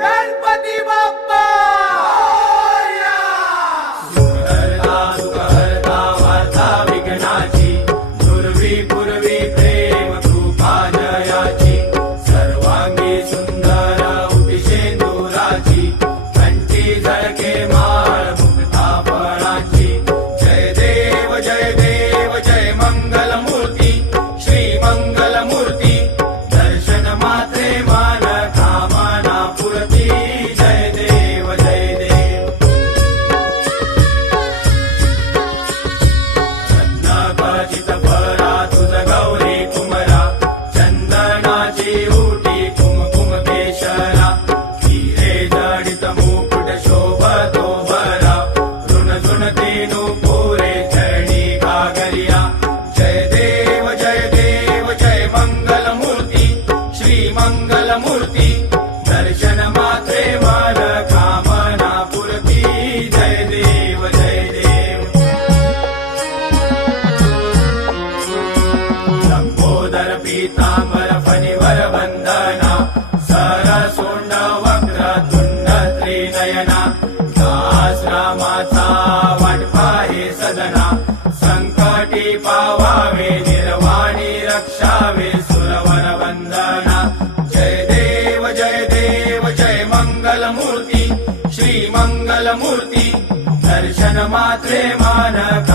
गणपति बाप्पा पीताम्बरफणिवर वन्दना सरसुण्ड वक्र तुण्ड त्रिनयना दाश्रामाचा वट्पाहे सदना सङ्कटी पावावे निर्वाणी रक्षावे सुरवर वन्दना जय देव जय देव जय मङ्गलमूर्ति मूर्ती दर्शन मात्रे मानक